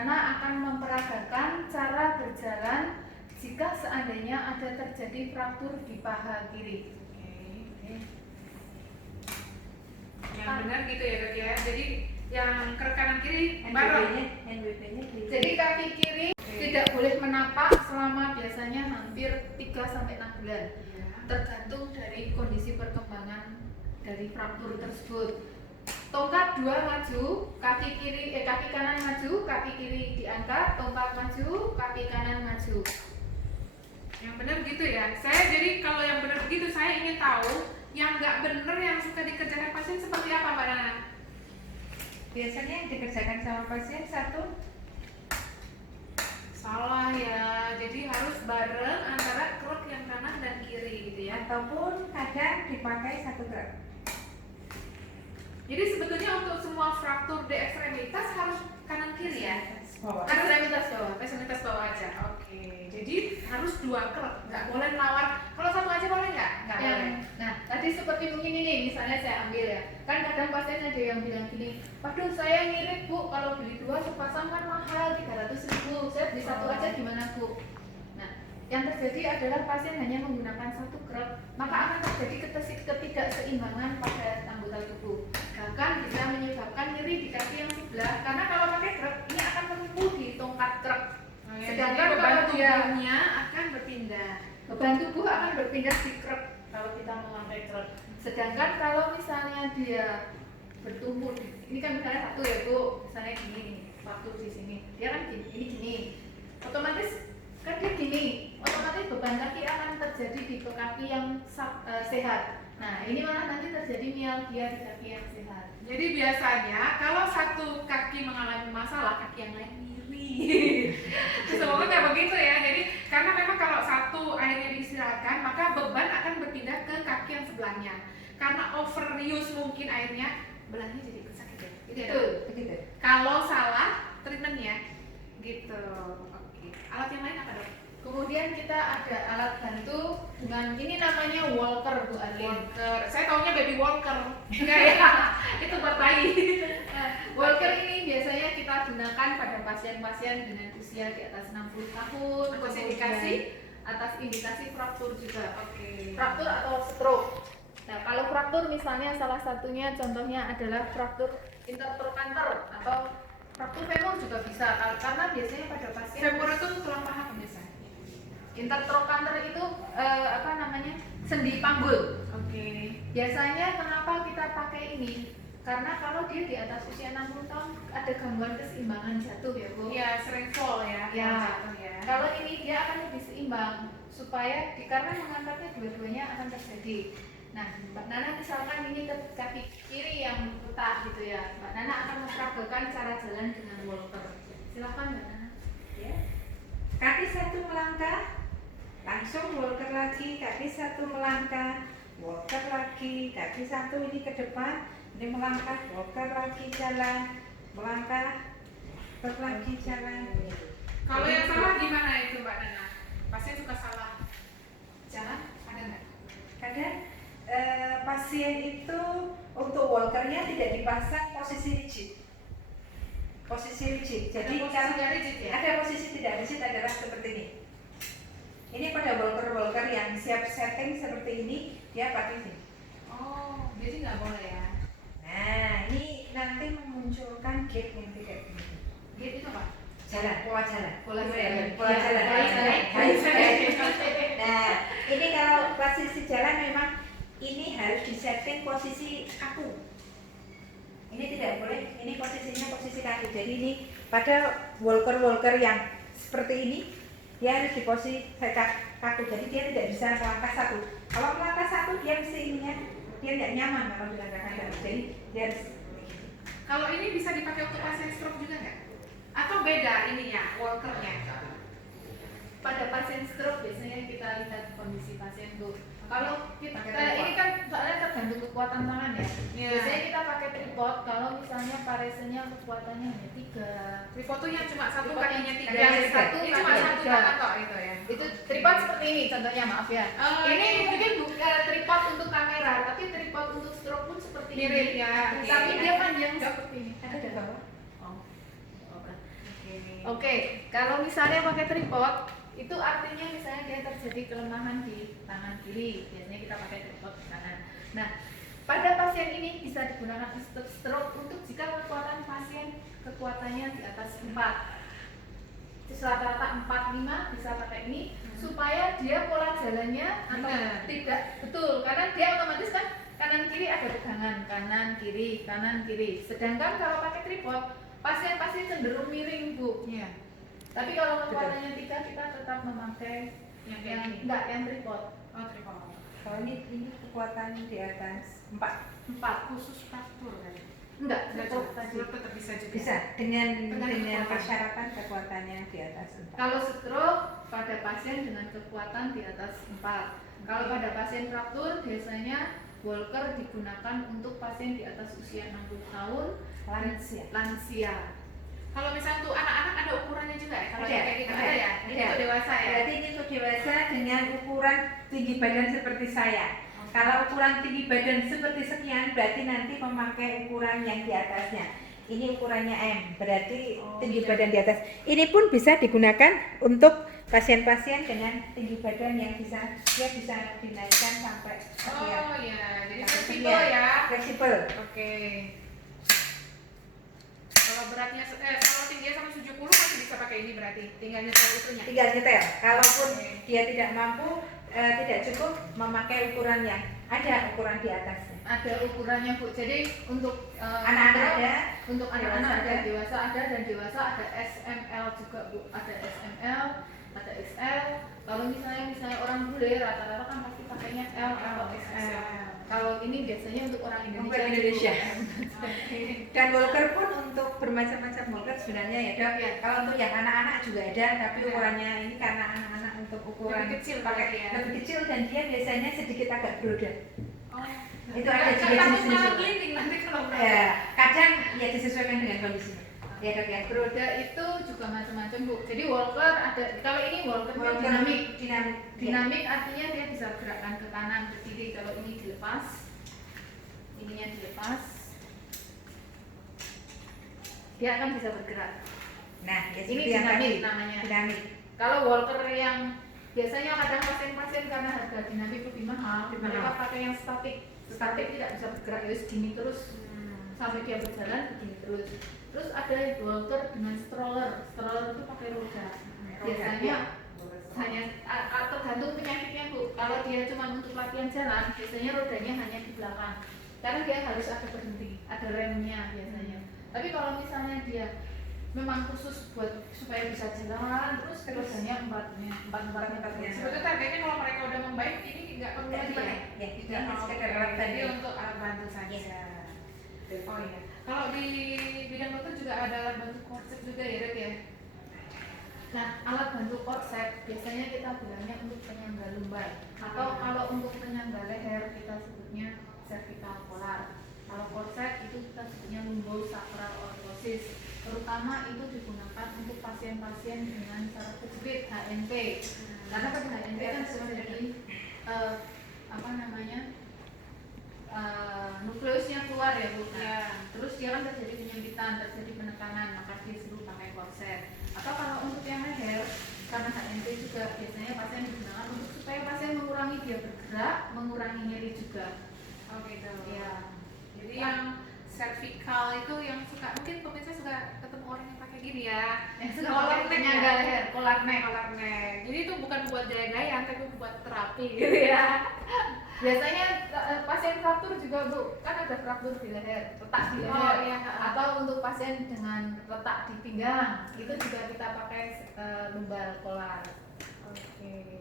Nana akan memperagakan cara berjalan jika seandainya ada terjadi fraktur di paha kiri. Yang benar gitu ya dok ya. Jadi yang ke kanan kiri bareng. NBP-nya Jadi kaki kiri tidak boleh menapak selama biasanya hampir 3-6 bulan. Tergantung dari kondisi perkembangan dari fraktur tersebut. Tongkat 2 maju, kaki kanan maju, kaki kiri diangkat, tongkat maju, kaki kanan maju. Yang benar gitu ya. Saya jadi kalau yang benar begitu saya ingin tahu yang nggak benar yang suka dikerjakan pasien seperti apa Mbak Nana? biasanya yang dikerjakan sama pasien satu Salah ya. Jadi harus bareng antara krok yang kanan dan kiri gitu ya. ataupun kadang dipakai satu gerak. Jadi sebetulnya untuk semua fraktur di ekstremitas harus kanan kiri ya. Bawah. Ekstremitas bawah aja. Oke. Jadi harus 2 krok, nggak boleh nawar. Kalau satu aja boleh nggak? Nggak boleh. Nah, tadi seperti mungkin ini, misalnya saya ambil ya. Kan kadang pasien ada yang bilang gini, waduh saya ngirit bu, kalau beli 2 sepasang kan mahal 300.000. Saya beli 1 aja gimana bu? Nah, yang terjadi adalah pasien hanya menggunakan 1 krok, maka akan terjadi ketidakseimbangan pada anggota tubuh. Bahkan bisa menyebabkan nyeri di kaki yang sebelah, karena kalau pakai krok ini akan menumpuk di tongkat krok. Sedangkan beban kalau dia tubuhnya akan berpindah. beban tubuh akan berpindah di krok kalau kita memakai krok. Sedangkan kalau misalnya dia bertumbuh, ini kan misalnya 1 ya bu, misalnya gini, waktu di sini, dia kan gini, ini gini, otomatis kan dia gini, otomatis beban kaki akan terjadi di kaki yang sehat. Nah ini malah nanti terjadi mialgia di kaki yang sehat. Jadi biasanya kalau satu kaki mengalami masalah, kaki yang lain nyeri. Semoga nggak begitu ya. Jadi karena memang kalau satu akhirnya diistirahatkan, maka beban akan berpindah ke kaki yang sebelahnya. Karena overuse mungkin akhirnya belahnya jadi sakit ya. Gitu ya, Dok? Begitu. Kalau salah treatmentnya, gitu. Oke. Alat yang lain apa dok? Kemudian kita ada alat bantu dengan ini namanya walker Bu Arlin. Walker. Saya taunya baby walker. Enggak ya? Itu buat bayi. Walker ini biasanya kita gunakan pada pasien-pasien dengan usia di atas 60 tahun. Atas kemudian indikasi? atas indikasi fraktur juga. Oke. Fraktur atau stroke. Nah, kalau fraktur misalnya salah satunya contohnya adalah fraktur intertrochanter atau fraktur femur juga bisa karena biasanya pada pasien Femur itu tulang paha pemirsa. intertrochanter itu sendi panggul. Oke. Biasanya kenapa kita pakai ini? Karena kalau dia di atas usia 60 tahun ada gangguan keseimbangan jatuh ya Bu. Iya, sering fall ya. Ya. Jatuh ya. Kalau ini dia akan lebih seimbang supaya karena mengangkatnya dua-duanya akan terjadi. Nah, Mbak Nana misalkan ini kaki kiri yang retak gitu ya, Mbak Nana akan memperagakan cara jalan dengan walker. Silakan Mbak Nana. Ya. Kaki 1 melangkah, langsung walker lagi, kaki 1 melangkah, walker lagi, kaki 1 ini ke depan, ini melangkah, walker lagi jalan, melangkah, walker lagi jalan. Kalau yang salah gimana itu Mbak Nana? Pasien suka salah jalan, ada nggak? Kadang pasien itu untuk walkernya tidak dipasang posisi rigid. Posisi rigid. Jadi Ada posisi kalau tidak rigid ya? ada posisi tidak rigid adalah seperti ini. Ini pada walker yang siap setting seperti ini dia pakai ini. Oh, jadi nggak boleh ya? Nah, ini nanti memunculkan gap yang tidak begini. Gate itu apa? Jalan, pola jalan. Pola jalan. Pola Iya, jalan. pola jalan. Nah, ini kalau posisi jalan memang ini harus disetting posisi kaku. Ini tidak boleh, ini posisinya posisi kaki. Jadi ini pada walker yang seperti ini dia harus di posisi kaku. Jadi dia tidak bisa melangkah 1. Kalau melangkah 1 dia mesti ininya dia tidak nyaman kalau dilangkahkan 1. Jadi dia harus begini. Kalau ini bisa dipakai untuk pasien stroke juga nggak? Atau beda ininya, walkernya? Pada pasien stroke biasanya kita lihat kondisi pasien tuh. Kalau kita Pakai ini kan soalnya tergantung kekuatan tangan ya. Iya. Biasanya kita pakai tripod kalau misalnya paresenya kekuatannya hanya 3. Tripod tuh yang cuma satu Tripod kakinya yang 3. yang Yang satu ini cuma kakinya satu 3. tangan kok itu ya. Itu tripod seperti ini contohnya, maaf ya. Oh, Ini mungkin bukan tripod untuk kamera, tapi tripod untuk stroke pun seperti mirip ini. ya. Tapi Oke. dia panjang seperti ini. Ada di bawah. Oh. Oke. Oke. Oke, kalau misalnya pakai tripod, itu artinya misalnya dia terjadi kelemahan di tangan kiri. Biasanya kita pakai tripod di kanan. Nah, pada pasien ini bisa digunakan stroke untuk jika kekuatan pasien kekuatannya di atas 4. Rata-rata 4-5 bisa pakai ini supaya dia pola jalannya atau Benar. tidak betul, karena dia otomatis kan kanan kiri ada pegangan, kanan kiri. Sedangkan kalau pakai tripod, pasien pasti cenderung miring, Bu. Iya. Tapi kalau kekuatannya 3, kita tetap memakai Yang yang ini. enggak yang tripod. Oh, tripod. Kalau ini kekuatan di atas 4 4 Khusus fraktur kan? enggak stroke tadi. Stroke tetap bisa juga. bisa dengan Dengan kekuatan. persyaratan kekuatannya di atas 4. Kalau stroke pada pasien dengan kekuatan di atas 4. Kalau pada pasien fraktur biasanya walker digunakan untuk pasien di atas usia 60 tahun lansia. Kalau misalnya untuk anak-anak ada ukurannya juga ya? Kalau Ada, kayak gitu ada ya? Ini ada. untuk dewasa ya? Berarti ini untuk dewasa dengan ukuran tinggi badan seperti saya. Kalau ukuran tinggi badan seperti sekian, berarti nanti memakai ukuran yang di atasnya. Ini ukurannya M, berarti tinggi badan di atas. Ini pun bisa digunakan untuk pasien-pasien dengan tinggi badan yang dia bisa dinaikkan sampai sekian. Oh ya, jadi Sampai fleksibel sekian. ya? Fleksibel. Oke. Kalau beratnya, kalau tingginya sampai 70 masih bisa pakai ini berarti? Tinggal nyetel itunya? Tinggal nyetel. Kalaupun Oke. dia tidak mampu, tidak cukup memakai ukuran yang ada ukuran di atasnya. Ada ukurannya, Bu. Jadi untuk Anak-anak ada, untuk anak-anak dewasa ada, ada. dewasa ada, dan dewasa ada SML juga, Bu. Ada SML, ada XL. Kalau misalnya orang bule rata-rata kan pasti pakainya L atau XL. Kalau ini biasanya untuk orang Indonesia. Untuk Indonesia. Oke. Dan walker pun untuk bermacam-macam walker sebenarnya ya dok. Iya. Kalau untuk yang anak-anak juga ada, tapi Iya. ukurannya ini karena anak-anak untuk ukuran Lebih kecil pakai berarti ya? lebih kecil dan dia biasanya sedikit agak brodel. Oh. Itu ada juga Takut jenis-jenis. malah gelinding nanti kalau berat. Ya, kadang ya disesuaikan dengan kondisinya. Ya dok ya. Roda itu juga macam-macam, Bu. Jadi walker ada, kalau ini walker Walker dinamik. dinamik. Dinamik artinya dia bisa gerakkan ke kanan, ke kiri. Kalau ini dilepas, ininya dilepas, dia akan bisa bergerak. Nah, ya Ini seperti yang dinamik tadi. namanya. Dinamik. Kalau walker yang biasanya kadang pasien-pasien karena harga dinamik lebih mahal, Lebih mereka mahal. pakai yang statik. Statik tidak bisa bergerak, ya gini terus sampai dia berjalan begini terus. Terus ada walker dengan stroller. Stroller itu pakai roda. Biasanya hanya tergantung penyakitnya, Bu. Kalau dia cuma untuk latihan jalan, biasanya rodanya hanya di belakang. Karena dia harus ada berhenti, ada remnya biasanya. Tapi kalau misalnya dia memang khusus buat supaya bisa jalan, terus rodanya empat-empatnya. Sebetulnya targetnya kalau mereka udah membaik, ini nggak perlu lagi ya? Ya, Tidak ini mau sekedar alat jadi bantu. untuk alat bantu saja. Iya. Oh iya. Kalau di bidang dokter juga ada alat bantu korset juga ya dok ya? Nah, alat bantu korset biasanya kita bilangnya untuk penyangga lumbar, atau kalau untuk penyangga leher kita sebutnya cervical collar. Kalau korset itu kita sebutnya lumbosacral orthosis. Terutama itu digunakan untuk pasien-pasien dengan saraf kejepit HNP. Karena pada HNP kan terjadi nukleusnya keluar ya, Bu. Ya. Terus dia kan terjadi penyempitan, terjadi penekanan, maka disuruh pakai korset. Atau kalau untuk yang leher, karena HNP juga biasanya pasien digunakan untuk supaya pasien mengurangi dia bergerak, mengurangi nyeri juga. Oh gitu. Ya. Jadi yang cervical itu yang suka, mungkin pemirsa suka ketemu orang yang pakai gini ya. Yang sudah Collar pakai neck penyangga ya? leher, collar neck. Collar neck. Jadi itu bukan buat gaya-gayaan, tapi buat terapi gitu ya. Biasanya pasien fraktur juga, Bu, kan ada fraktur di leher, letak di leher. Oh, iya. Atau untuk pasien dengan letak di pinggang, itu juga kita pakai lumbar collar. Oke.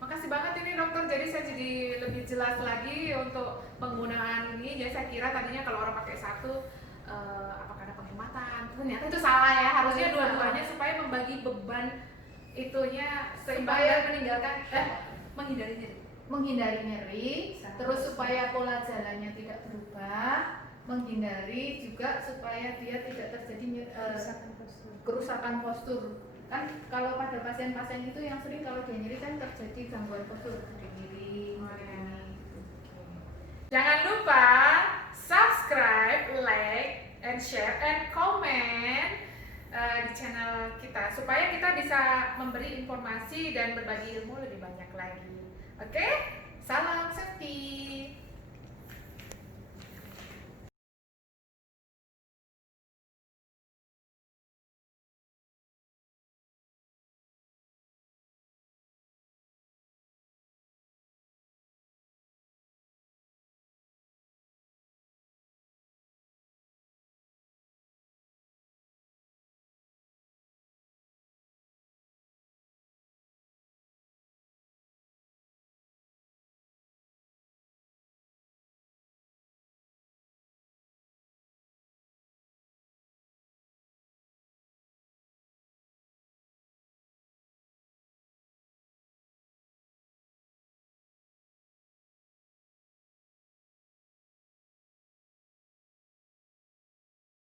Makasih banget ini dokter, jadi saya jadi lebih jelas lagi untuk penggunaan ini. Jadi saya kira tadinya kalau orang pakai satu apakah ada penghematan, ternyata itu salah ya, harusnya dua-duanya supaya membagi beban itunya seimbang dan meninggalkan menghindari nyeri. Menghindari nyeri, terus supaya pola jalannya tidak berubah, menghindari juga supaya dia tidak terjadi kerusakan postur. Kan kalau pada pasien-pasien itu yang sering kalau dia nyeri kan terjadi gangguan postur, nyeri. Jangan lupa subscribe, like, and share, and comment di channel kita supaya kita bisa memberi informasi dan berbagi ilmu lebih banyak lagi. Oke? Salam safety.